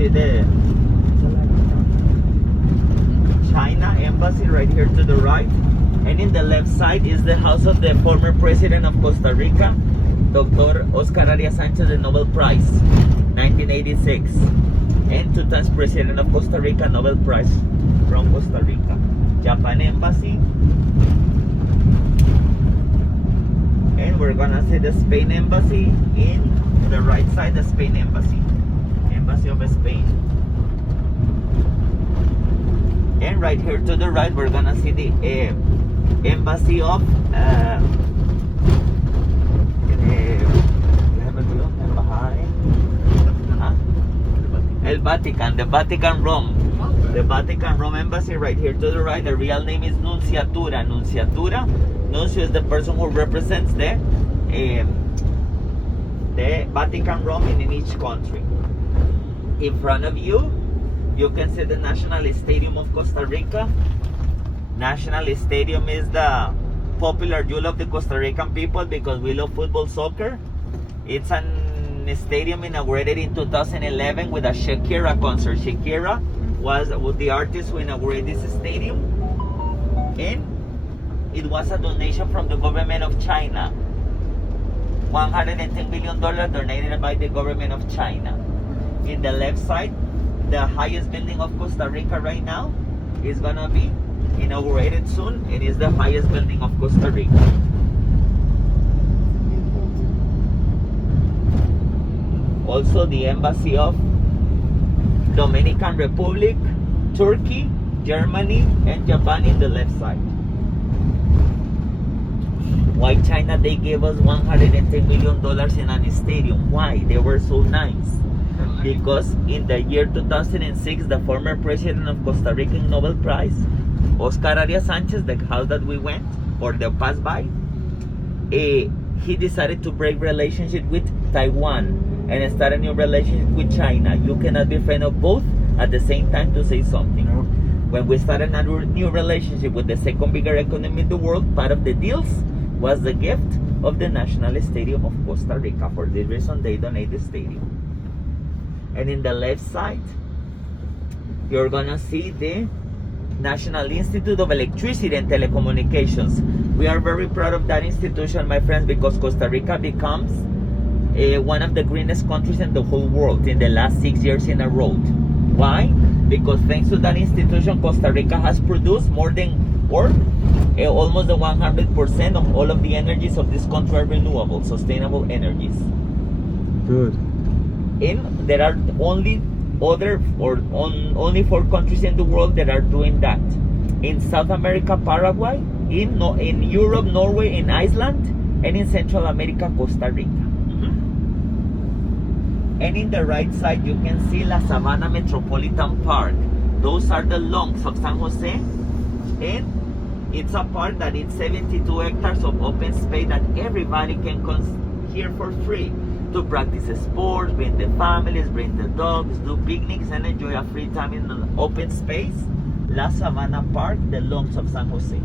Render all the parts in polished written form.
see the China embassy right here to the right, and in the left side is the house of the former president of Costa Rica, Dr. Oscar Arias Sanchez, the Nobel Prize, 1986, and 2 times president of Costa Rica, Nobel Prize from Costa Rica. Japan embassy, and we're gonna see the Spain embassy in the right side, the Spain embassy of Spain. And right here to the right, we're gonna see the embassy of El Vatican, the Vatican Rome. The Vatican Rome embassy right here to the right. The real name is Nunciatura. Nuncio is the person who represents the Vatican Rome in each country. In front of you, you can see the Nationalist Stadium of Costa Rica. Nationalist Stadium is the popular jewel of the Costa Rican people because we love football, soccer. It's a stadium inaugurated in 2011 with a Shakira concert. Shakira was the artist who inaugurated this stadium, and it was a donation from the government of China. $110 million donated by the government of China. In the left side, the highest building of Costa Rica right now is gonna be inaugurated soon. It is the highest building of Costa Rica. Also the embassy of Dominican Republic, Turkey, Germany, and Japan in the left side. Why China? They gave us $110 million in a stadium. Why? They were so nice. Because in the year 2006, the former president of Costa Rican Nobel Prize, Oscar Arias Sanchez, the house that we went or they passed by, he decided to break relationship with Taiwan and start a new relationship with China. You cannot be a friend of both at the same time to say something. When we started a new relationship with the second bigger economy in the world, part of the deals was the gift of the Nationalist Stadium of Costa Rica. For this reason, they donate the stadium. And in the left side, you're gonna see the National Institute of Electricity and Telecommunications. We are very proud of that institution, my friends, because Costa Rica becomes one of the greenest countries in the whole world in the last 6 years in a row. Why? Because thanks to that institution, Costa Rica has produced more than almost the 100% of all of the energies of this country are renewable, sustainable energies. Good. And there are only 4 countries in the world that are doing that. In South America, Paraguay, in Europe, Norway, in Iceland, and in Central America, Costa Rica. And in the right side, you can see La Sabana Metropolitan Park. Those are the lungs of San Jose, and it's a park that is 72 hectares of open space that everybody can come here for free to practice sports, bring the families, bring the dogs, do picnics, and enjoy a free time in an open space. La Sabana Park, the lungs of San Jose.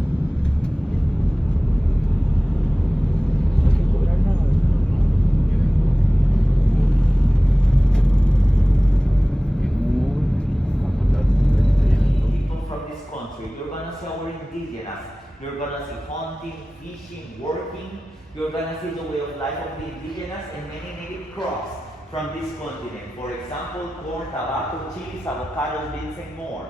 You're gonna see our indigenous. You're gonna see hunting, fishing, working. You're gonna see the way of life of the indigenous and many native crops from this continent. For example, corn, tobacco, chilies, avocados, beans, and more.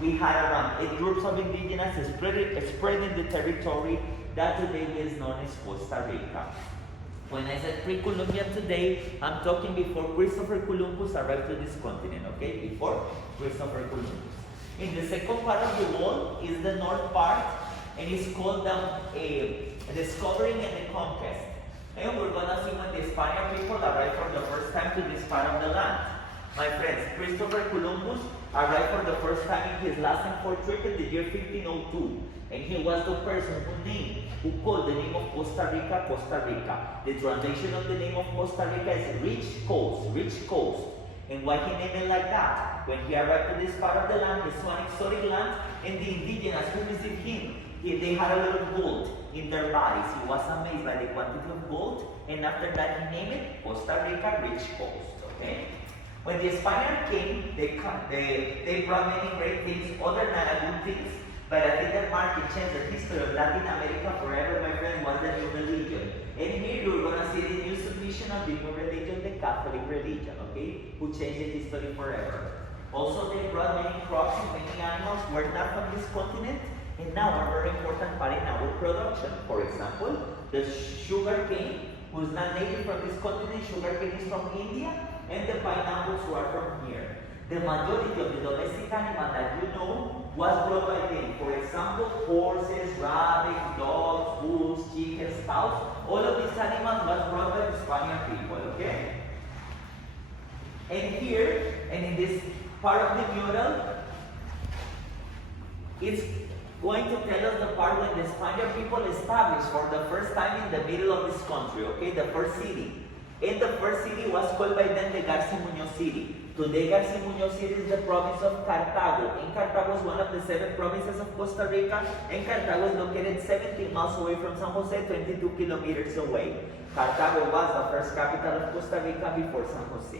We had around 8 groups of indigenous spreading the territory that today is known as Costa Rica. When I said pre-Columbian today, I'm talking before Christopher Columbus arrived to this continent, okay? Before Christopher Columbus. In the second part of the wall is the north part, and it's called the discovering and the conquest. And we're gonna see when the Spanish people arrived for the first time to this part of the land. My friends, Christopher Columbus arrived for the first time in his last and fourth trip in the year 1502. And he was the person who called the name of Costa Rica, Costa Rica. The translation of the name of Costa Rica is rich coast, rich coast. And why he named it like that? When he arrived to this part of the land, he saw an exotic land, and the indigenous who received him, they had a lot of gold in their bodies. He was amazed by the quantity of gold, and after that he named it Costa Rica, rich coast, okay? When the Spaniards came, they brought many great things, other than good things, but I think that marked and changed the history of Latin America forever, my friend, was the new religion. And here you're going to see the new submission of the new religion, the Catholic religion, okay, who changed the history forever. Also, they brought many crops and many animals were not from this continent, and now are very important part in our production. For example, the sugar cane, who's not native from this continent, sugar cane is from India, and the pineapples who are from here. The majority of the domestic animals that you know was brought by them. For example, horses, rabbits, dogs, bulls, chickens, cows. All of these animals was brought by the Spanish people, okay? And here, and in this part of the mural, it's going to tell us the part when the Spanish people established for the first time in the middle of this country, okay? The first city. And the first city was called by them the Garcia Munoz city. Today, Garcia Munoz city is the province of Cartago. And Cartago is one of the 7 provinces of Costa Rica. And Cartago is located 17 miles away from San Jose, 22 kilometers away. Cartago was the first capital of Costa Rica before San Jose.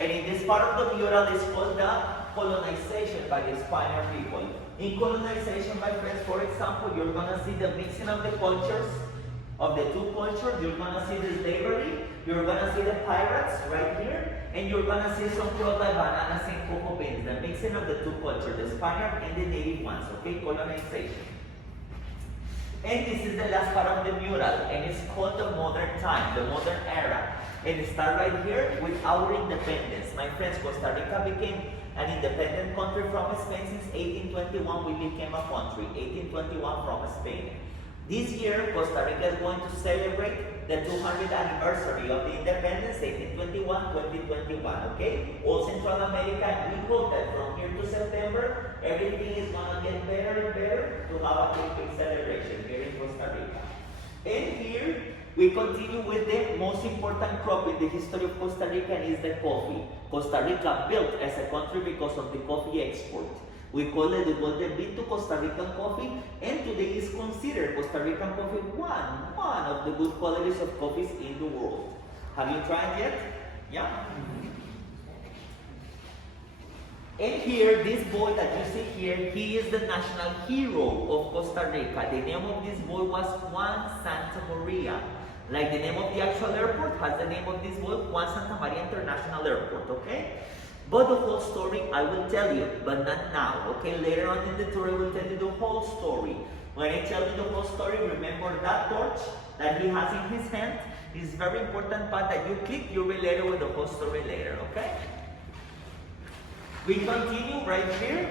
And in this part of the mural is called the colonization by the Spanish people. In colonization, my friends, for example, you're going to see the mixing of the cultures, of the two cultures. You're going to see the slavery, you're going to see the pirates right here, and you're going to see some clothes like bananas and cocoa beans, the mixing of the two cultures, the Spaniard and the native ones, okay, colonization. And this is the last part of the mural, and it's called the modern time, the modern era. And it starts right here with our independence. My friends, Costa Rica became an independent country from Spain since 1821. We became a country, 1821 from Spain. This year, Costa Rica is going to celebrate the 200th anniversary of the independence, 1821-2021, okay? All Central America, and we hope that from here to September, everything is going to get better and better to have a big celebration here in Costa Rica. And here, we continue with the most important crop in the history of Costa Rica, and is the coffee. Costa Rica built as a country because of the coffee export. We call it the golden bean to Costa Rican coffee, and today is considered Costa Rican coffee one of the good qualities of coffees in the world. Have you tried yet? Yeah? And here, this boy that you see here, he is the national hero of Costa Rica. The name of this boy was Juan Santa Maria. Like the name of the actual airport has the name of this boy, Juan Santa Maria International Airport, okay? But the whole story I will tell you, but not now, okay? Later on in the tour I will tell you the whole story. When I tell you the whole story, remember that torch that he has in his hand is very important part that you click, you'll be later with the whole story later, okay? We continue right here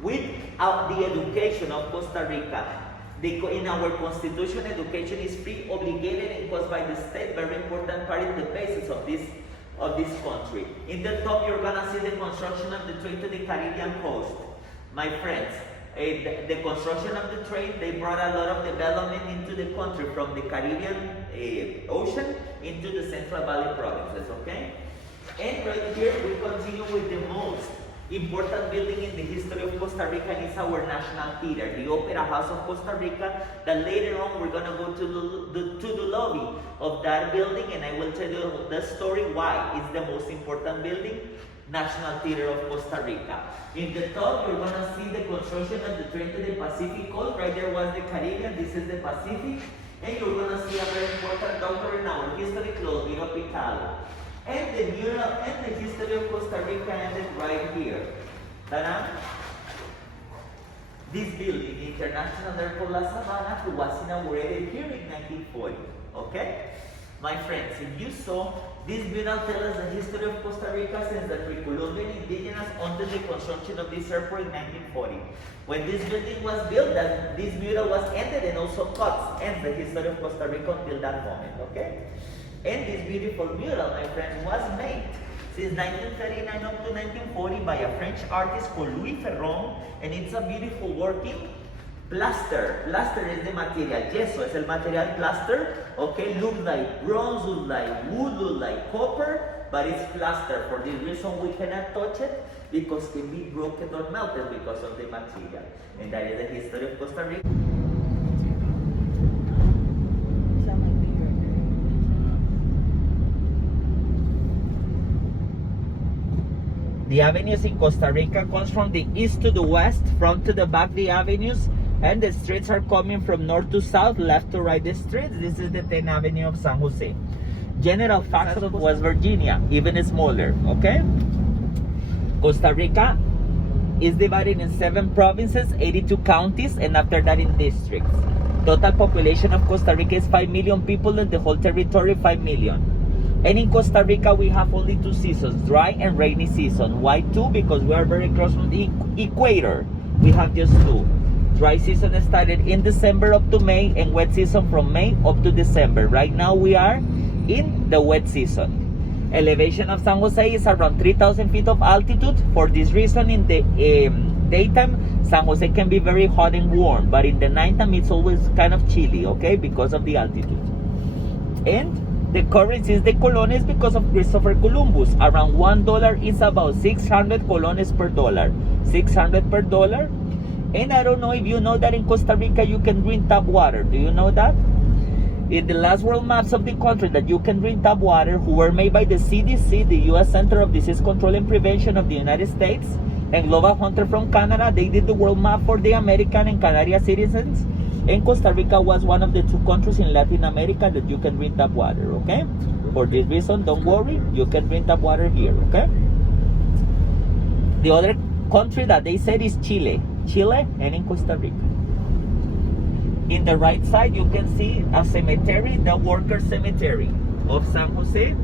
with the education of Costa Rica. In our constitution, education is free, obligated, and caused by the state, very important part in the basis of this country. In the top, you're gonna see the construction of the train to the Caribbean coast. My friends, the construction of the train, they brought a lot of development into the country from the Caribbean Ocean into the Central Valley provinces, okay? And right here, we continue with the most important building in the history of Costa Rica, and is our National Theater, the Opera House of Costa Rica, that later on we're going to go to the lobby of that building, and I will tell you the story why it's the most important building, National Theater of Costa Rica. In the top, you're going to see the construction of the train to the Pacific Coast. Right there was the Caribbean, this is the Pacific, and you're going to see a very important doctor in our history, Claudio Picalo. And the mural and the history of Costa Rica ended right here. Ta-da! This building, International Airport La Sabana, was inaugurated here in 1940. Okay? My friends, if you saw, this mural tells us the history of Costa Rica since the pre-Columbian indigenous until the construction of this airport in 1940. When this building was built, this mural was ended, and also cuts ends the history of Costa Rica until that moment. Okay? And this beautiful mural, my friends, was made since 1939 up to 1940 by a French artist called Louis Ferron, and it's a beautiful working plaster. Plaster is the material. Yeso es el material plaster. Okay, look like bronze, look like wood, look like copper, but it's plaster. For this reason, we cannot touch it because it can be broken or melted because of the material. And that is the history of Costa Rica. The avenues in Costa Rica comes from the east to the west, front to the back the avenues, and the streets are coming from north to south, left to right the streets. This is the 10th Avenue of San Jose. General facts of West Virginia, even smaller, okay? Costa Rica is divided in 7 provinces, 82 counties, and after that in districts. Total population of Costa Rica is 5 million people, and the whole territory 5 million. And in Costa Rica we have only 2 seasons, dry and rainy season. Why 2? Because we are very close from the equator. We have just 2. Dry season started in December up to May, and wet season from May up to December. Right now we are in the wet season. Elevation of San Jose is around 3,000 feet of altitude. For this reason, in the daytime, San Jose can be very hot and warm, but in the nighttime, it's always kind of chilly, okay, because of the altitude. And the currency is the colones because of Christopher Columbus. Around $1 is about 600 colones per dollar. 600 per dollar. And I don't know if you know that in Costa Rica, you can drink tap water. Do you know that? In the last world maps of the country that you can drink tap water, who were made by the CDC, the U.S. Center of Disease Control and Prevention of the United States, and Global Hunter from Canada, they did the world map for the American and Canadian citizens. And Costa Rica was one of the 2 countries in Latin America that you can drink tap water, okay? For this reason, don't worry, you can drink tap water here, okay? The other country that they said is Chile. Chile and in Costa Rica. In the right side, you can see a cemetery, the Worker Cemetery of San Jose.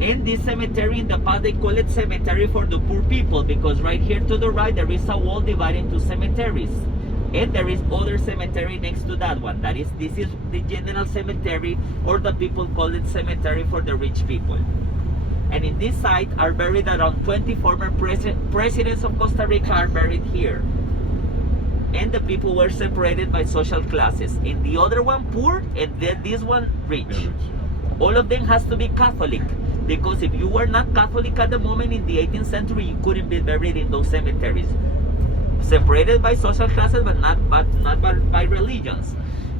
In this cemetery, in the past, they call it cemetery for the poor people, because right here to the right, there is a wall divided into cemeteries. And there is other cemetery next to that one. This is the general cemetery, or the people call it cemetery for the rich people. And in this site are buried around 20 former presidents of Costa Rica are buried here. And the people were separated by social classes. In the other one, poor, and then this one, rich. All of them has to be Catholic, because if you were not Catholic at the moment in the 18th century, you couldn't be buried in those cemeteries. Separated by social classes, but not by religions.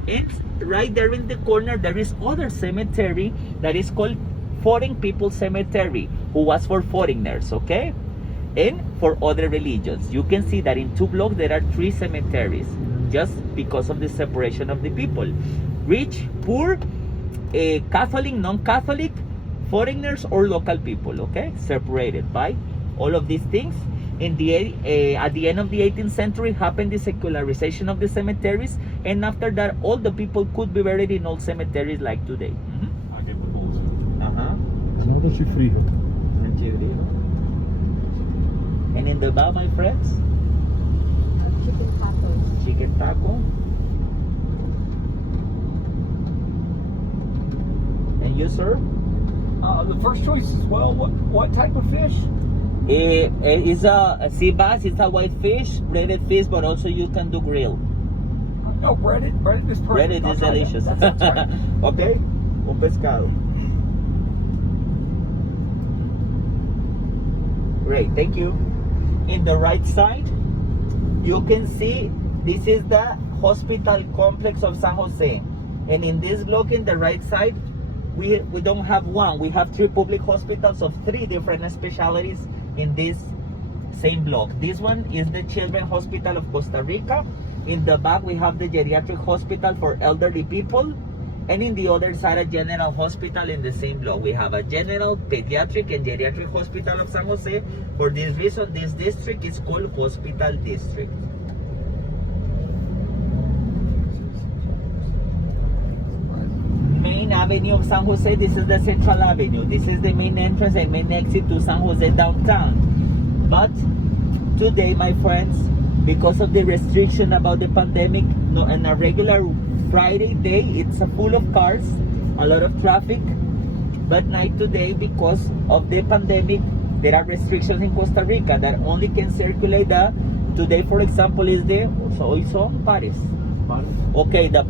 And right there in the corner, there is other cemetery that is called Foreign People Cemetery, who was for foreigners, okay? And for other religions. You can see that in 2 blocks there are 3 cemeteries, just because of the separation of the people. Rich, poor, Catholic, non-Catholic, foreigners or local people, okay? Separated by all of these things. At the end of the 18th century happened the secularization of the cemeteries, and after that all the people could be buried in old cemeteries like today. And in the back, my friends, chicken taco. And you, sir? The first choice as well. What type of fish? It's a sea bass. It's a white fish, breaded fish, but also you can do grill. No, breaded is perfect. Breaded is delicious. That's right. Okay, un pescado. Great, thank you. In the right side, you can see this is the hospital complex of San Jose. And in this block in the right side, we don't have one. We have 3 public hospitals of 3 different specialties in this same block. This one is the Children's Hospital of Costa Rica. In the back, we have the Geriatric Hospital for elderly people. And in the other side, a general hospital in the same block. We have a general, pediatric, and geriatric hospital of San Jose. For this reason, this district is called Hospital District. Main Avenue of San Jose, this is the Central Avenue. This is the main entrance and main exit to San Jose downtown. But today, my friends, because of the restriction about the pandemic, on a regular Friday day, it's full of cars, a lot of traffic. But night today, because of the pandemic, there are restrictions in Costa Rica that only can circulate today, for example, is the Paris. Okay, the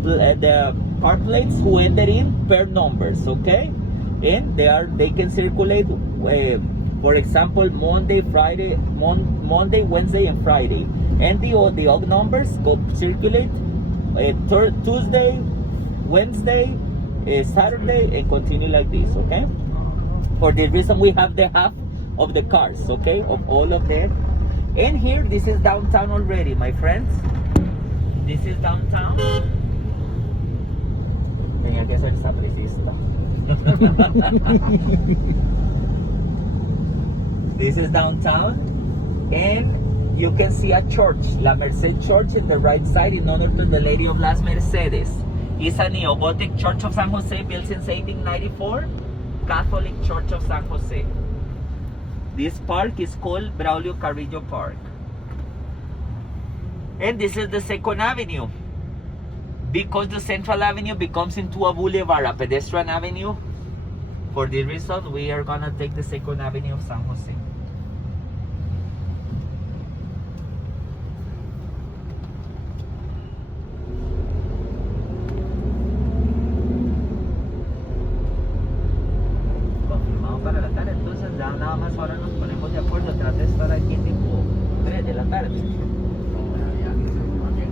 car plates who enter in per numbers, okay? And they can circulate, for example, Monday, Wednesday, and Friday. And the odd numbers go circulate Tuesday, Wednesday, Saturday, and continue like this, okay? For this reason, we have the half of the cars, okay, of all of them. And here, this is downtown already, my friends. This is downtown. Tenía que ser sapricista. This is downtown, and you can see a church, La Merced Church, in the right side, in honor to the Lady of Las Mercedes. It's a neo-Gothic Church of San Jose, built since 1894, Catholic Church of San Jose. This park is called Braulio Carrillo Park. And this is the Second Avenue. Because the Central Avenue becomes into a boulevard, a pedestrian avenue, for this reason, we are gonna take the Second Avenue of San Jose. Confirmado para la tarde, entonces ya nada más ahora nos ponemos de acuerdo, trata de estar aquí tipo 3 de la tarde.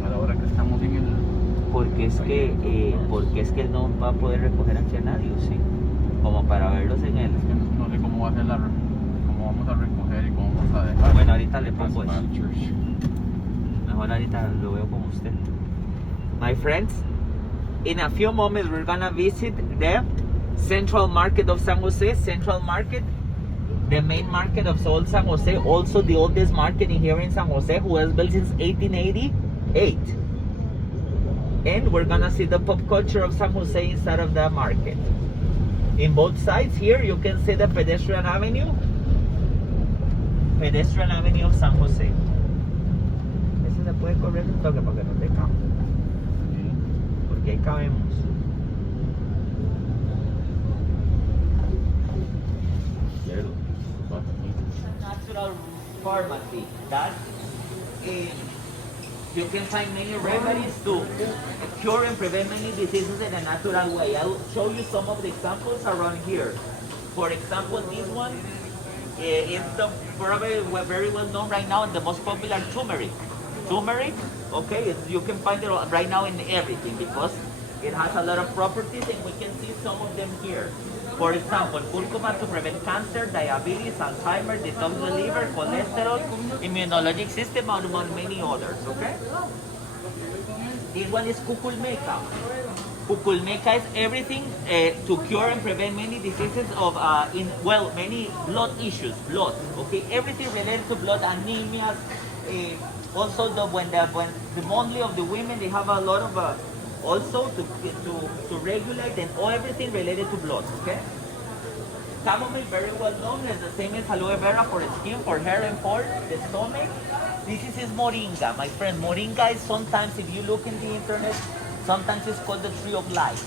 A la hora que estamos en el... Porque es que él no va a poder recoger aquí a nadie, ¿sí? Como para verlos en él. Es que no sé cómo va a ser cómo vamos a recoger y cómo vamos a dejar. Bueno, ahorita le pongo eso. Church. Mejor ahorita lo veo con usted. My friends, in a few moments we're gonna visit the Central Market of San Jose. Central Market, the main market of Old San Jose, also the oldest market in here in San Jose, who was built since 1888. And we're gonna see the pop culture of San Jose inside of the market. In both sides here, you can see the pedestrian avenue of San Jose. Ese se puede correr un toque para que no te cabe. Porque ahí cabemos. Natural pharmacy. That you can find many remedies to cure and prevent many diseases in a natural way. I'll show you some of the examples around here. For example, this one is probably very well known right now and the most popular turmeric. Turmeric, okay, you can find it right now in everything because it has a lot of properties and we can see some of them here. For example, curcuma to prevent cancer, diabetes, Alzheimer's, detox the liver, cholesterol, immunologic system, and many others, okay? This one is cuculmeca. Cuculmeca is everything to cure and prevent many diseases of, many blood issues, blood, okay? Everything related to blood, anemias, also when the monthly of the women, they have a lot of, also to regulate and everything related to blood, okay? Chamomile, very well known, is the same as aloe vera for skin, for hair and for the stomach. This is moringa, my friend. Moringa is sometimes, if you look in the internet, sometimes it's called the tree of life.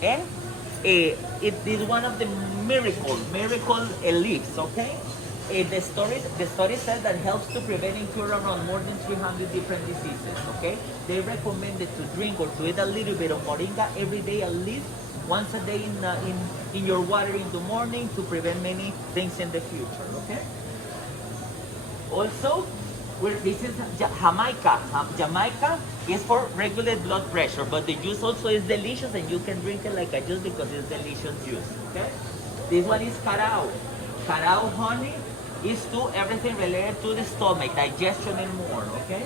And it is one of the miracle leaves, okay? The story says that helps to prevent and cure around more than 300 different diseases, okay? They recommended to drink or to eat a little bit of moringa every day, at least once a day in your water in the morning to prevent many things in the future, okay? Also, this is Jamaica. Jamaica is for regular blood pressure, but the juice also is delicious and you can drink it like a juice because it's delicious juice, okay? This one is carao. Carao honey is to everything related to the stomach, digestion and more, okay?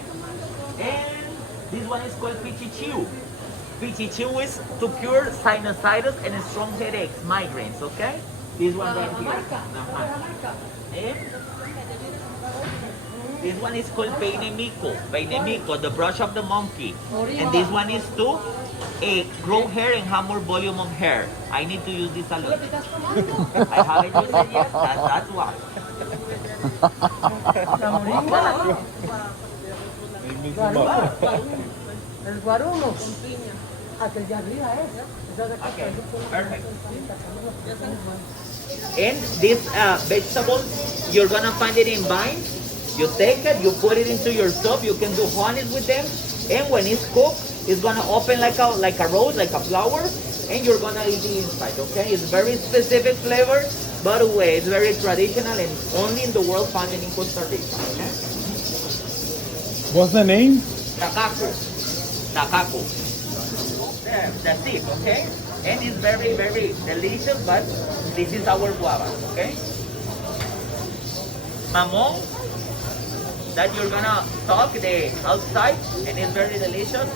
And this one is called pichichiu. Pichichiu is to cure sinusitis and strong headaches, migraines, okay? This one right here. And this one is called Peinemico. Peinemico, the brush of the monkey. And this one is to grow hair and have more volume of hair. I need to use this a lot. I haven't used it yet, that's why. El guarumo. Aquel de arriba Okay, perfect. And this vegetable, you're gonna find it in vines. You take it, you put it into your soup. You can do honey with them, and when it's cooked, it's gonna open like a rose, like a flower, and you're gonna eat the inside. Okay, it's very specific flavor. By the way, it's very traditional and only in the world found in Costa Rica. Okay? What's the name? Tacaco. Tacaco. The seed, okay? And it's very, very delicious, but this is our guava, okay? mamon that you're gonna talk the outside, and it's very delicious.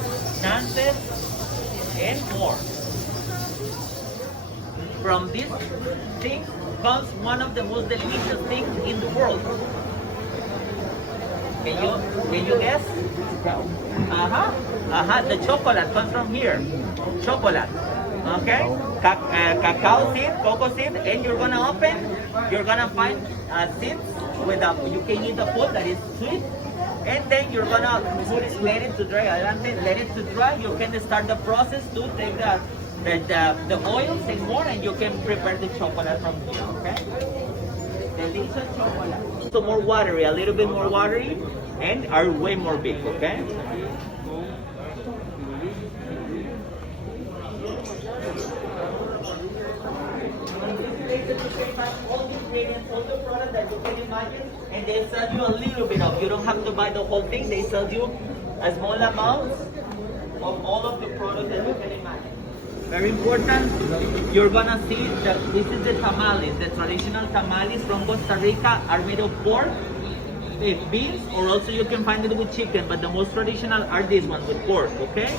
Nances and more. From this thing comes one of the most delicious things in the world. Can you guess? The chocolate comes from here. Chocolate. Okay? Cacao seed, cocoa seed, and you're gonna open, you're gonna find seeds with you can eat the food that is sweet, and then you're gonna let it to dry. Let it to dry. You can start the process to take the oils and more, and you can prepare the chocolate from here. Okay? Delicious chocolate. So more watery, a little bit more watery, and are way more big. Okay? All the ingredients, all the products that you can imagine, and they sell you a little bit of. You don't have to buy the whole thing. They sell you a small amount of all of the products that you can imagine. Very important. You're gonna see that this is the tamales. The traditional tamales from Costa Rica are made of pork, beans, or also you can find it with chicken. But the most traditional are these ones with pork. Okay,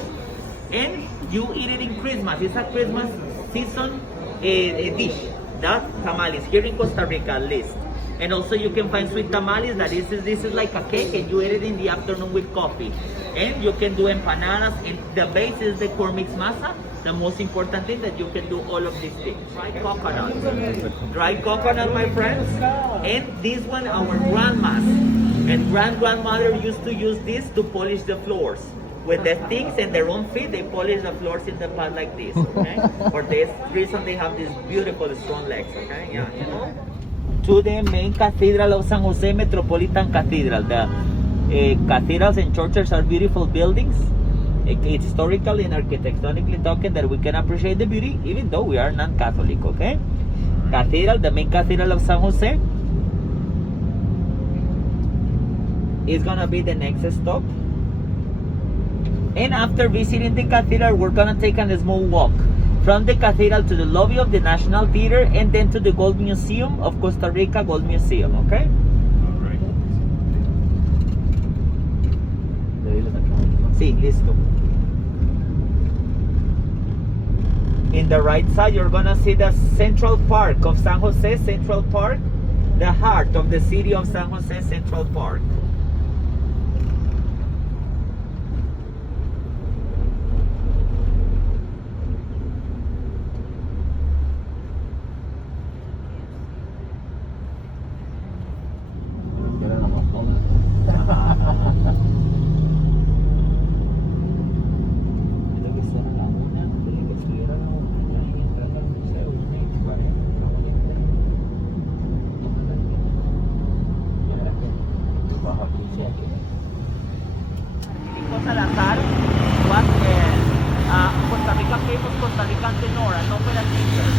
and you eat it in Christmas. It's a Christmas season dish. That tamales here in Costa Rica at least. And also you can find sweet tamales that this is like a cake, and you eat it in the afternoon with coffee. And you can do empanadas, and the base is the corn mix masa. The most important thing that you can do all of these things. Dried coconut, my friends. And this one, our grandmas and grandmother used to use this to polish the floors. With the things and their own feet, they polish the floors in the past like this, okay? For this reason, they have these beautiful, strong legs, okay? Yeah, you know? To the main Cathedral of San Jose, Metropolitan Cathedral. The cathedrals and churches are beautiful buildings. It's historically and architectonically talking that we can appreciate the beauty, even though we are non-Catholic, okay? Cathedral, the main Cathedral of San Jose, is gonna be the next stop. And after visiting the cathedral, we're gonna take a small walk from the cathedral to the lobby of the National Theater, and then to the Gold Museum of Costa Rica, Gold Museum, okay? Sí, listo. In the right side, you're gonna see the Central Park of San Jose, Central Park, the heart of the city of San Jose, Central Park. Salazar was Costa Rica famous Costa Rican tenor, an opera singer.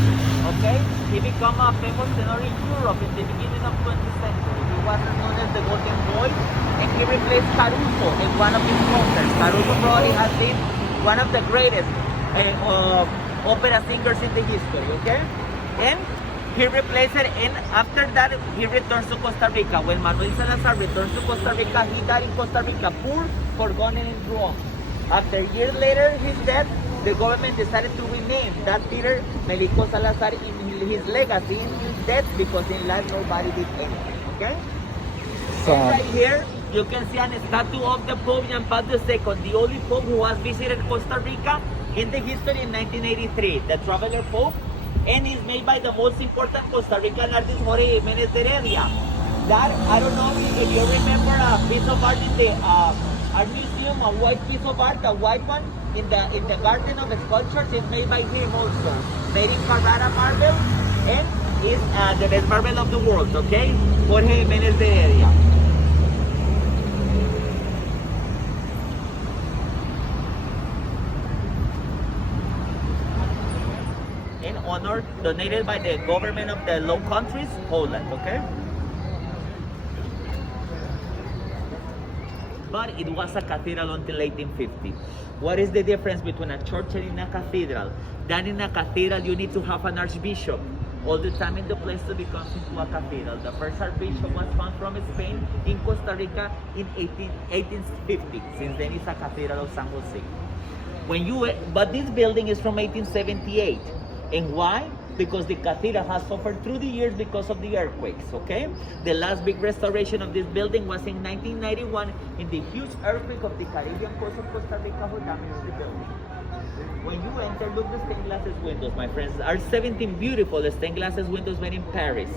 Okay, he became a famous tenor in Europe in the beginning of 20th century. He was known as the Golden Boy, and he replaced Caruso in one of his concerts. Caruso probably has been one of the greatest opera singers in the history. Okay, and he replaced it, and after that he returns to Costa Rica. When Manuel Salazar returns to Costa Rica, he died in Costa Rica, poor, forgotten, and wrong. After years later, his death, the government decided to rename that theater Melico Salazar in his legacy in his death, because in life nobody did anything. Okay? So right here, you can see a statue of the Pope John Paul II, the only Pope who has visited Costa Rica in the history in 1983, the traveler Pope, and is made by the most important Costa Rican artist, Jorge Jimenez de Heredia. That, I don't know if you remember a piece of art in the art museum, a white piece of art, a white one, in the Garden of Sculptures, is made by him also. Made in Carrara marble, and is the best marble of the world, okay? Jorge Jimenez de Heredia. In honor, donated by the government of the Low Countries, Poland, okay? But it was a cathedral until 1850. What is the difference between a church and a cathedral? That in a cathedral you need to have an archbishop. all the time in the place to become into a cathedral. The first archbishop was found from Spain in Costa Rica in 1850. Since then it's a Cathedral of San Jose. But this building is from 1878. And why? Because the cathedral has suffered through the years because of the earthquakes, okay? The last big restoration of this building was in 1991 in the huge earthquake of the Caribbean coast of Costa Rica who damaged the building. When you enter, look the stained glass windows, my friends. Are 17 beautiful stained glass windows made in Paris.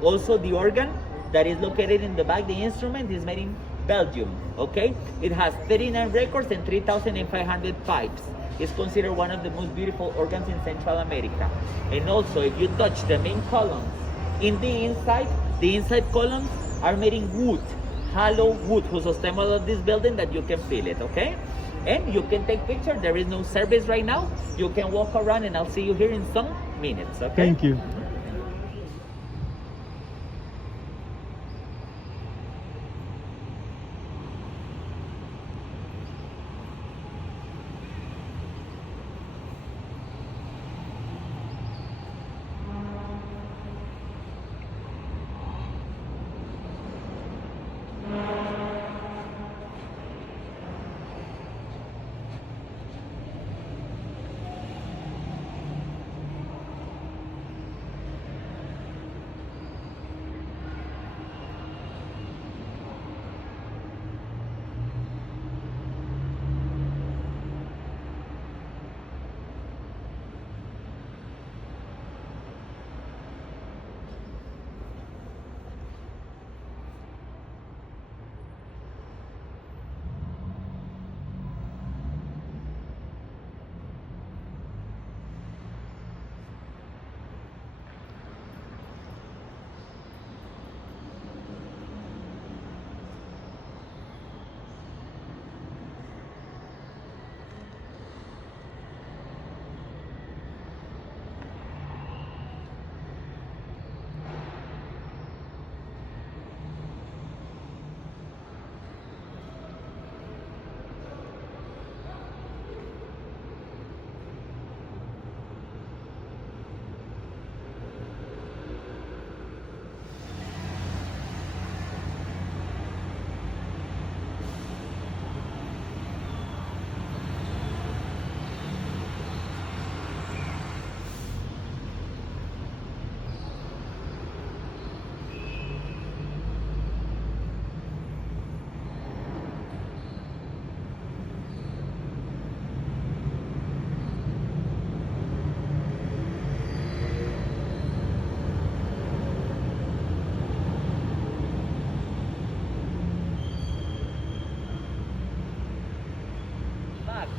Also the organ that is located in the back, the instrument is made in Belgium, okay? It has 39 records and 3,500 pipes. It's considered one of the most beautiful organs in Central America. And also, if you touch the main columns, in the inside columns are made in wood, hollow wood, whose symbol of this building that you can feel it, okay? And you can take pictures. There is no service right now. You can walk around and I'll see you here in some minutes, okay? Thank you.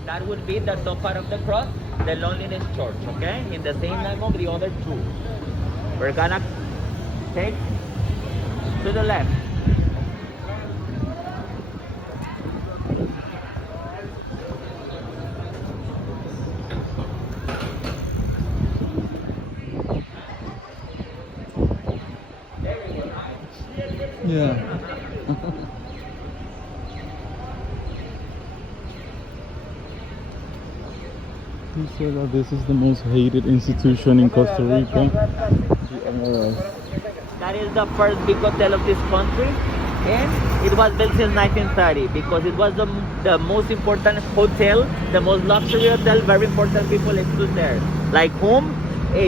That would be the top part of the cross, the Loneliness Church, okay? In the same name of the other two. We're gonna take to the left. Yeah. He said that this is the most hated institution in Costa Rica. That is the first big hotel of this country, and it was built since 1930 because it was the most important hotel, the most luxury hotel. Very important people lived there, like whom?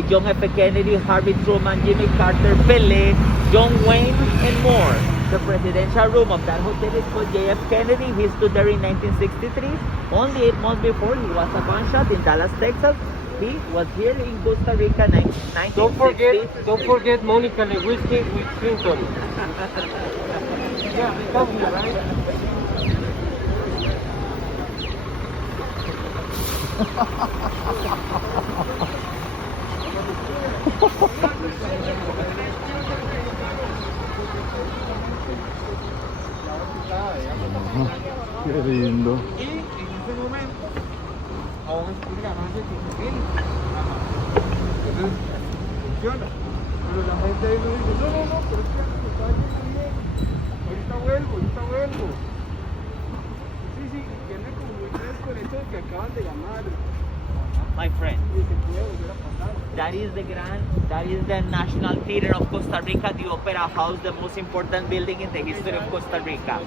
John F. Kennedy, Harvey Truman, Jimmy Carter, Pele, John Wayne, and more. The presidential room of that hotel is called J.F. Kennedy. He stood there in 1963. Only 8 months before, he was a gunshot in Dallas, Texas. He was here in Costa Rica in 1960. Don't forget Monica Lewinsky with Clinton. Yeah, come here, right? Qué lindo. Y en ese momento, aún estoy ganando con él. Entonces, funciona. Pero la gente ahí me dice, no, pero es que me está yendo bien. Ahorita vuelvo. Sí, viene como muy fresco el hecho de que acaban de llamar. my friend. Y se puede volver a pasar. That is the National Theater of Costa Rica, the Opera House, the most important building in the history of Costa Rica.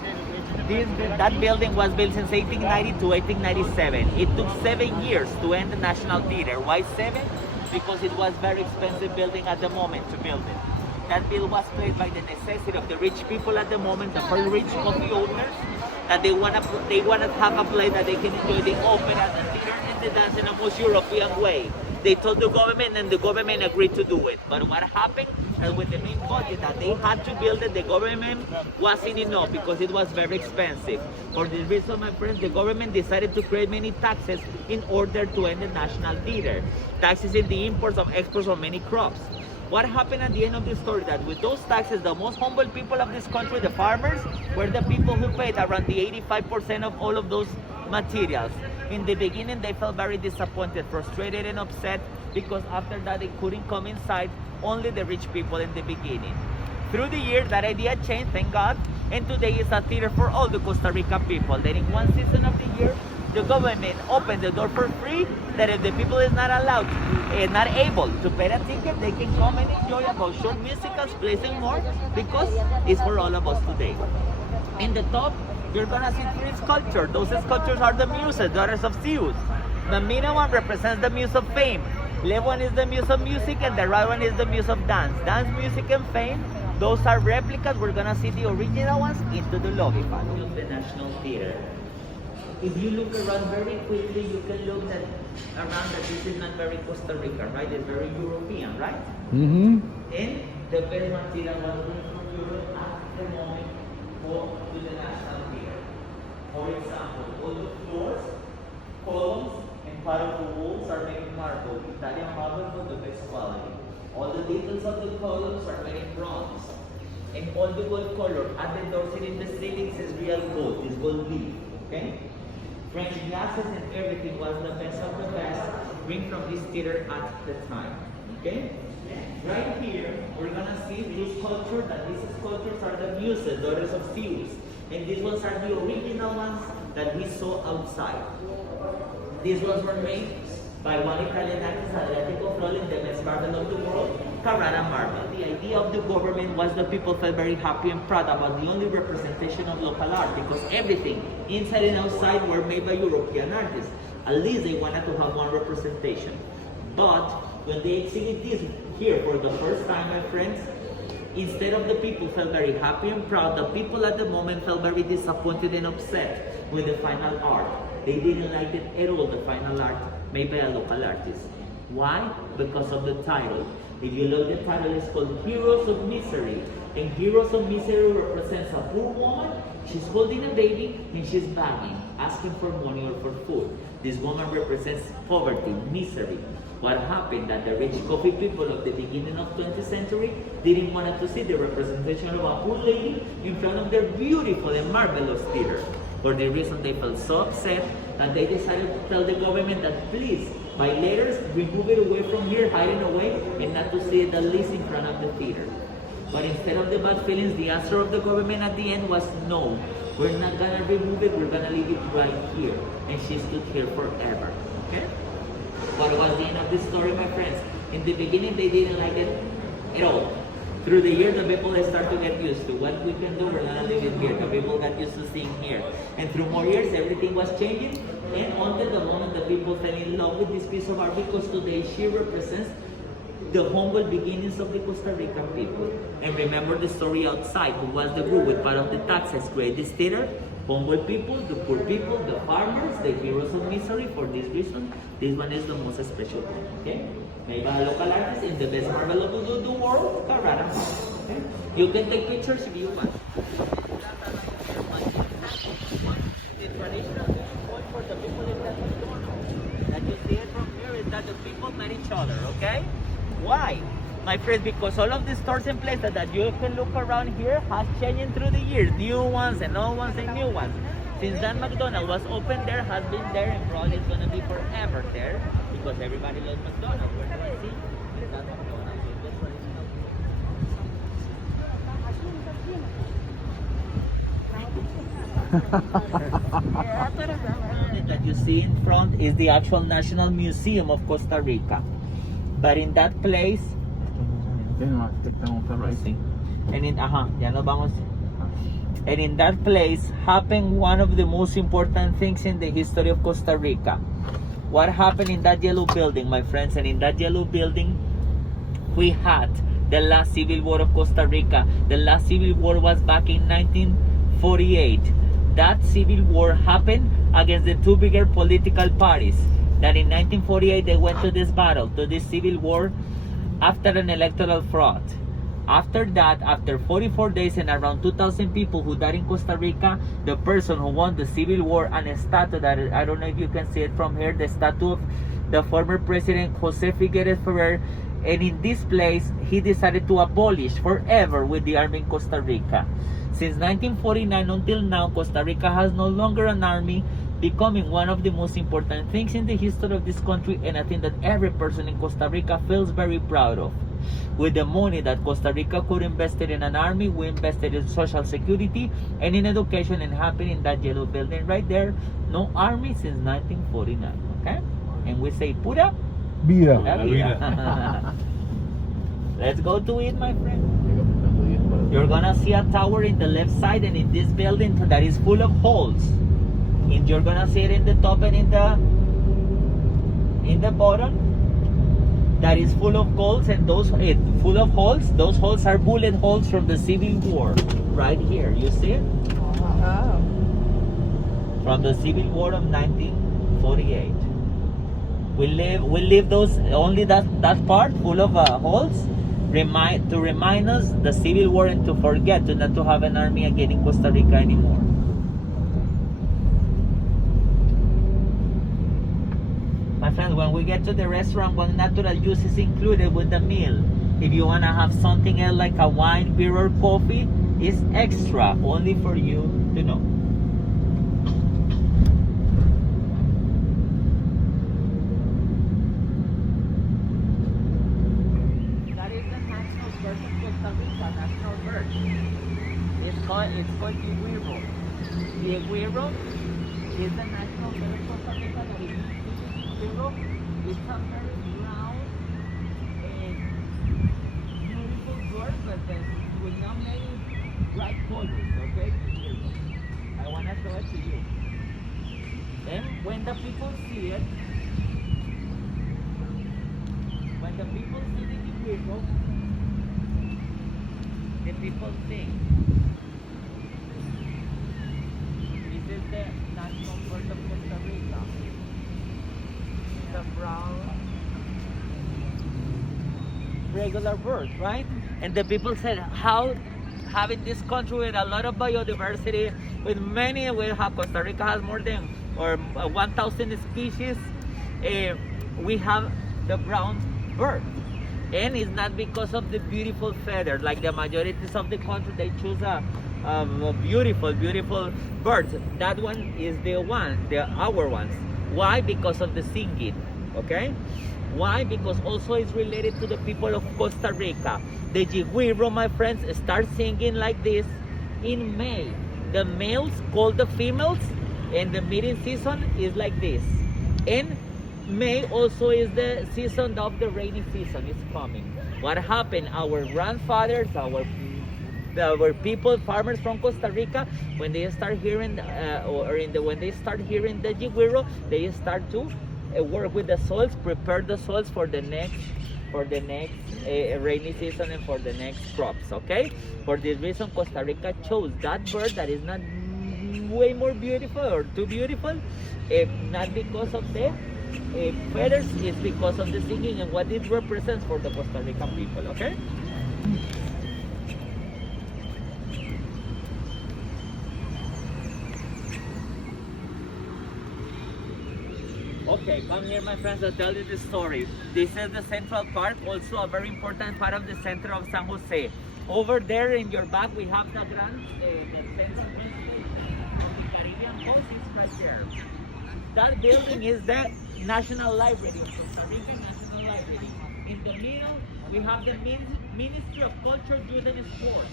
That building was built since 1890 to 1897. It took 7 years to end the National Theater. Why 7? Because it was very expensive building at the moment to build it. That bill was placed by the necessity of the rich people at the moment, the very rich coffee owners, that they want to have a place that they can enjoy the opera, the theater, and the dance in a most European way. They told the government, and the government agreed to do it. But what happened? And with the main budget that they had to build it, the government wasn't enough because it was very expensive. For this reason, my friends, the government decided to create many taxes in order to end the National Theater. Taxes in the imports of exports of many crops. What happened at the end of the story? That with those taxes, the most humble people of this country, the farmers, were the people who paid around the 85% of all of those materials. In the beginning, they felt very disappointed, frustrated, and upset because after that, they couldn't come inside, only the rich people in the beginning. Through the years, that idea changed, thank God, and today it's a theater for all the Costa Rica people. That in one season of the year, the government opened the door for free, that if the people is not allowed, not able to pay a ticket, they can come and enjoy about short musicals, plays and more, because it's for all of us today. In the top, you're gonna see 3 sculptures. Those sculptures are the muses, daughters of Zeus. The middle one represents the muse of fame. Left one is the muse of music, and the right one is the muse of dance. Dance, music, and fame, those are replicas. We're gonna see the original ones into the lobby. Of the National Theater. If you look around very quickly, you can look around that this is not very Costa Rica, right? It's very European, right? Mm-hmm. And the best material was going from Europe at the moment to the National Theater. For example, all the floors, columns, and part of the walls are made in marble. Italian marble for the best quality. All the details of the columns are made in bronze. And all the gold color at the doors and in the ceilings is real gold, is gold leaf. Okay? French glasses and everything was the best of the best bring from this theater at the time. Okay? Right here, we're gonna see this sculpture, that these sculptures are the muses, daughters of Zeus. And these ones are the original ones that we saw outside. These ones were made by one Italian artist, Atletico Flores, the best marble of the world, Carrara marble. The idea of the government was that people felt very happy and proud about the only representation of local art, because everything inside and outside were made by European artists. At least they wanted to have one representation. But when they exhibit this here for the first time, my friends, instead of the people felt very happy and proud, the people at the moment felt very disappointed and upset with the final art. They didn't like it at all, the final art made by a local artist. Why? Because of the title. If you look, the title is called Heroes of Misery. And Heroes of Misery represents a poor woman. She's holding a baby and she's begging, asking for money or for food. This woman represents poverty, misery. What happened that the rich coffee people of the beginning of 20th century didn't want to see the representation of a poor lady in front of their beautiful and marvelous theater. For the reason they felt so upset that they decided to tell the government that please, by letters, remove it away from here, hide it away, and not to see it at least in front of the theater. But instead of the bad feelings, the answer of the government at the end was no. We're not gonna remove it, we're gonna leave it right here. And she stood here forever. Okay? What was the end of this story, my friends? In the beginning, they didn't like it at all. Through the years, the people start to get used to what we can do, we're gonna leave it here. The people got used to seeing here. And through more years, everything was changing. And until the moment the people fell in love with this piece of art, because today she represents the humble beginnings of the Costa Rican people. And remember the story outside, who was the group with part of the taxes create this theater? Humble people, the poor people, the farmers, the heroes of misery. For this reason, this one is the most special one. Okay? Made by a local artist in the best marble of the world, Carrara. Okay? You can take pictures if you want. The traditional point for the people in that that you see it from here is that the people met each other, okay? Why? My friends, because all of the stores and places that you can look around here has changed through the years. New ones and old ones and new ones. Since that McDonald's was open there, has been there, and probably it's going to be forever there, because everybody loves McDonald's. Where do I see? That McDonald's is the traditional. that you see in front is the actual National Museum of Costa Rica. But in that place, and in ya nos vamos. And in that place happened one of the most important things in the history of Costa Rica. What happened in that yellow building, my friends? And in that yellow building, we had the last civil war of Costa Rica. The last civil war was back in 1948. That civil war happened against the two bigger political parties. That in 1948 they went to this battle, to this civil war, after an electoral fraud. After that, after 44 days and around 2,000 people who died in Costa Rica, the person who won the civil war, and a statue that I don't know if you can see it from here, the statue of the former president Jose Figueres Ferrer, and in this place he decided to abolish forever with the army in Costa Rica. Since 1949 until now, Costa Rica has no longer an army, becoming one of the most important things in the history of this country, and I think that every person in Costa Rica feels very proud of. With the money that Costa Rica could invest in an army, we invested in social security and in education, and happened in that yellow building right there. No army since 1949, okay? And we say, pura Vida. vida. Let's go to it, my friend. You're gonna see a tower in the left side, and in this building that is full of holes. And you're gonna see it in the top and in the bottom. That is full of holes, and those full of holes. Those holes are bullet holes from the Civil War, right here. You see it? Oh. From the Civil War of 1948. We leave those only that part full of holes, to remind us the Civil War and to forget not to have an army again in Costa Rica anymore. My friends, when we get to the restaurant, one natural juice is included with the meal. If you want to have something else like a wine, beer, or coffee, it's extra, only for you to know. That is the national bird of Costa Rica, national bird. It's called Iguiro. The Iguiro is the national bird of Costa Rica. That is it's a very brown and beautiful bird, but with not many bright colors, okay? I want to show it to you. Then when the people see it, when the people see the Iguiro, the people sing. This is the national bird of Costa Rica. The brown regular bird, right? And the people said, how having this country with a lot of biodiversity, with many, Costa Rica has more than 1,000 species, we have the brown bird. And it's not because of the beautiful feather, like the majority of the country, they choose a beautiful birds. That one is our ones. Why? Because of the singing, okay? Why? Because also it's related to the people of Costa Rica. The Iguiro, my friends, start singing like this in May. The males call the females, and the mating season is like this. And May also is the season of the rainy season. It's coming. What happened? Our grandfathers, our people, farmers from Costa Rica, when they start hearing when they start hearing the Iguiro, they start to work with the soils, prepare the soils for the next rainy season and for the next crops. Okay, for this reason Costa Rica chose that bird that is not way more beautiful or too beautiful, not because of the feathers, it's because of the singing and what it represents for the Costa Rican people. Okay. Okay, come here, my friends, I'll tell you the story. This is the Central Park, also a very important part of the center of San Jose. Over there in your back, we have the Central of the Caribbean Coast is right there. That building is the National Library, Costa Rica National Library. In the middle, we have the Ministry of Culture, Youth and Sports.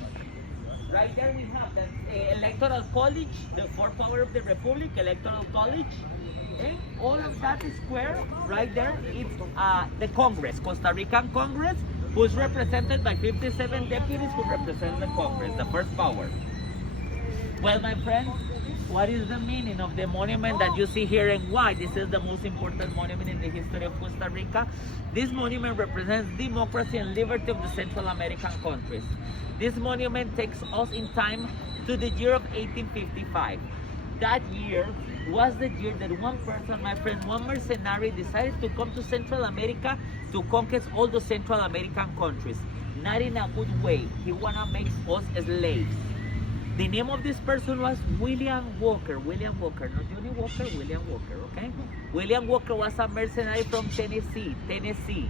Right there we have the electoral college, the fourth power of the republic, electoral college. Okay? All of that square right there is the Congress, Costa Rican Congress, who's represented by 57 deputies who represent the Congress, the first power. Well, my friend, what is the meaning of the monument that you see here and why this is the most important monument in the history of Costa Rica? This monument represents democracy and liberty of the Central American countries. This monument takes us in time to the year of 1855. That year was the year that one person, my friend, one mercenary decided to come to Central America to conquer all the Central American countries. Not in a good way. He wanna make us slaves. The name of this person was William Walker. William Walker, not Johnny Walker, William Walker, okay? William Walker was a mercenary from Tennessee.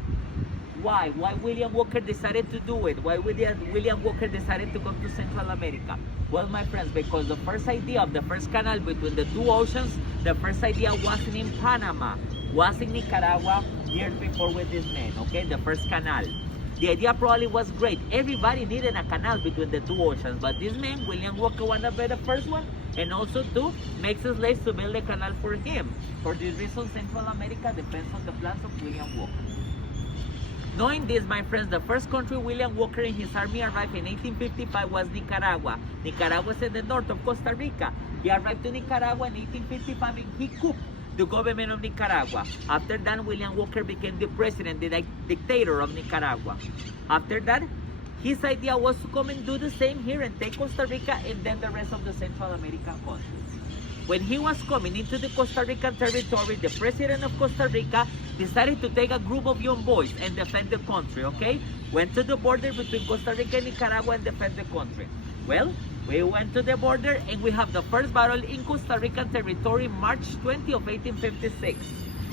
Why? Why William Walker decided to do it? Why William Walker decided to come to Central America? Well, my friends, because the first idea of the first canal between the two oceans, the first idea wasn't in Panama, was in Nicaragua years before with this man, okay? The first canal. The idea probably was great. Everybody needed a canal between the two oceans, but this man, William Walker, wanted to be the first one, and also to make slaves to build a canal for him. For this reason, Central America depends on the plans of William Walker. Knowing this, my friends, the first country William Walker and his army arrived in 1855 was Nicaragua. Nicaragua is in the north of Costa Rica. He arrived to Nicaragua in 1855 and he couped the government of Nicaragua. After that, William Walker became the president, the dictator of Nicaragua. After that, his idea was to come and do the same here and take Costa Rica and then the rest of the Central American countries. When he was coming into the Costa Rican territory, the president of Costa Rica decided to take a group of young boys and defend the country, okay? Went to the border between Costa Rica and Nicaragua and defend the country. Well, we went to the border and we have the first battle in Costa Rican territory, March 20 of 1856.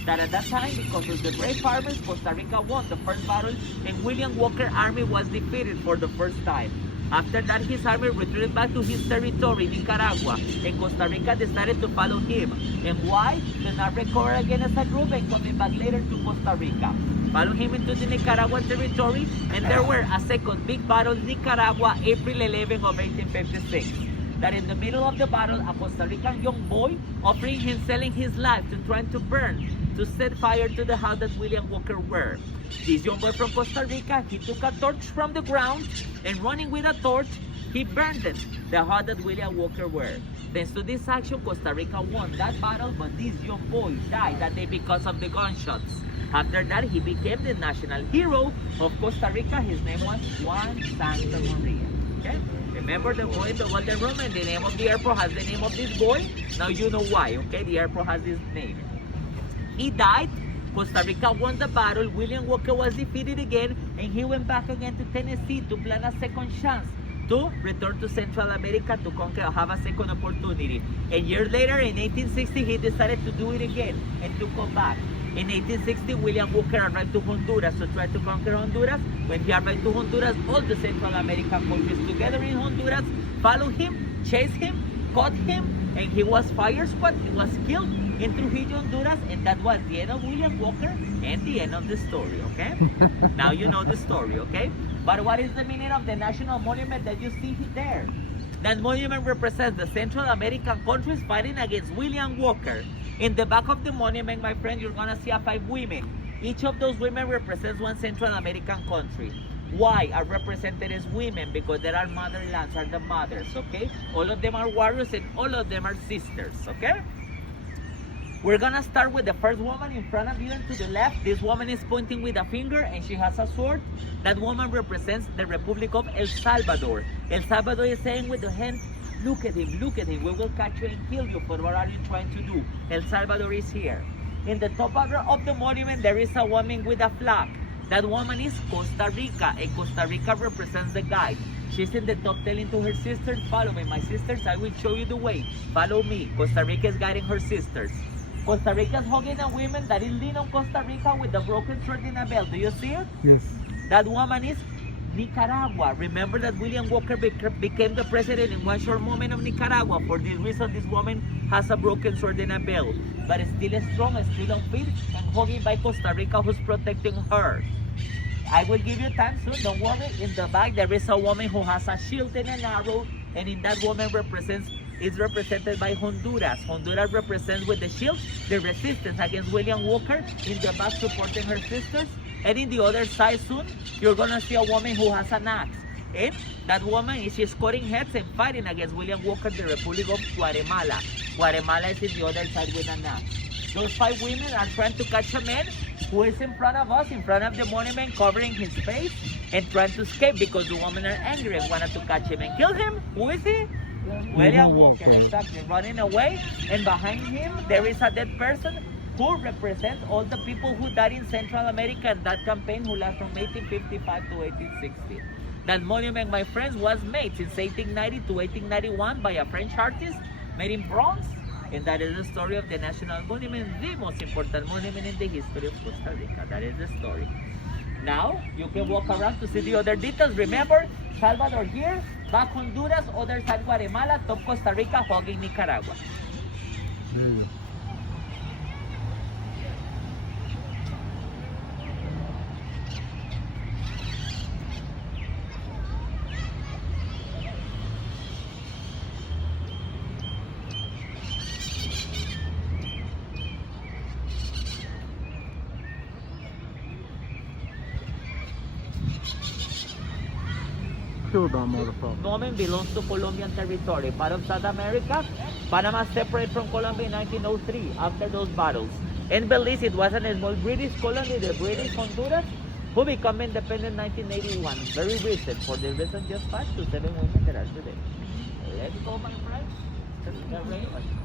That at that time, because of the brave farmers, Costa Rica won the first battle and William Walker's army was defeated for the first time. After that, his army retreated back to his territory, Nicaragua, and Costa Rica decided to follow him. And why? To not recover again as a group and coming back later to Costa Rica. Follow him into the Nicaraguan territory, and there were a second big battle in Nicaragua, April 11 of 1856. That in the middle of the battle, a Costa Rican young boy offering him selling his life to trying to burn, to set fire to the house that William Walker were. This young boy from Costa Rica, he took a torch from the ground and running with a torch, he burned it, the house that William Walker were. Thanks to this action, Costa Rica won that battle, but this young boy died that day because of the gunshots. After that, he became the national hero of Costa Rica. His name was Juan Santa Maria. Okay? Remember the boy in the golden room, and the name of the airport has the name of this boy? Now you know why, okay? The airport has this name. He died. Costa Rica won the battle. William Walker was defeated again, and he went back again to Tennessee to plan a second chance to return to Central America to conquer, have a second opportunity. And years later, in 1860, he decided to do it again and to come back. In 1860, William Walker arrived to Honduras to try to conquer Honduras. When he arrived to Honduras, all the Central American countries together in Honduras followed him, chased him, caught him, and he was fire squad. He was killed in Trujillo, Honduras, and that was the end of William Walker and the end of the story, okay? Now you know the story, okay? But what is the meaning of the national monument that you see there? That monument represents the Central American countries fighting against William Walker. In the back of the monument, my friend, you're gonna see 5 women. Each of those women represents one Central American country. Why are represented as women? Because there are motherlands, are the mothers, okay? All of them are warriors and all of them are sisters, okay? We're gonna start with the first woman in front of you and to the left. This woman is pointing with a finger and she has a sword. That woman represents the Republic of El Salvador. El Salvador is saying with the hand, look at him, we will catch you and kill you, but what are you trying to do? El Salvador is here. In the top of the monument, there is a woman with a flag. That woman is Costa Rica, and Costa Rica represents the guide. She's in the top telling to her sisters, follow me, my sisters, I will show you the way. Follow me. Costa Rica is guiding her sisters. Costa Rica is hugging a woman that is leaning on Costa Rica with a broken sword in a belt. Do you see it? Yes. That woman is Nicaragua. Remember that William Walker became the president in one short moment of Nicaragua. For this reason, this woman has a broken sword in a belt, but still strong, still on feet, and hugging by Costa Rica, who's protecting her. I will give you time soon, don't worry. In the back, there is a woman who has a shield and an arrow, and in that woman is represented by Honduras. Honduras represents with the shield the resistance against William Walker, in the back supporting her sisters. And in the other side soon, you're gonna see a woman who has an axe. And that woman she's cutting heads and fighting against William Walker, the Republic of Guatemala. Guatemala is in the other side with an axe. Those 5 women are trying to catch a man who is in front of us, in front of the monument, covering his face and trying to escape because the women are angry and wanted to catch him and kill him. Who is he? William Walker, exactly, running away. And behind him, there is a dead person who represents all the people who died in Central America in that campaign who lasted from 1855 to 1860. That monument, my friends, was made since 1890 to 1891 by a French artist, made in bronze. And that is the story of the National Monument, the most important monument in the history of Costa Rica. That is the story. Now, you can walk around to see the other details. Remember, Salvador here, back Honduras, other side Guatemala, top Costa Rica, hugging Nicaragua. Kill that motherfucker. Moment belongs to Colombian territory, part of South America. Panama separated from Colombia in 1903 after those battles. And Belize, it was a small British colony, the British Honduras, who became independent in 1981. Very recent, for the reason just 5 to 7 women that are today. Let's go, my friends.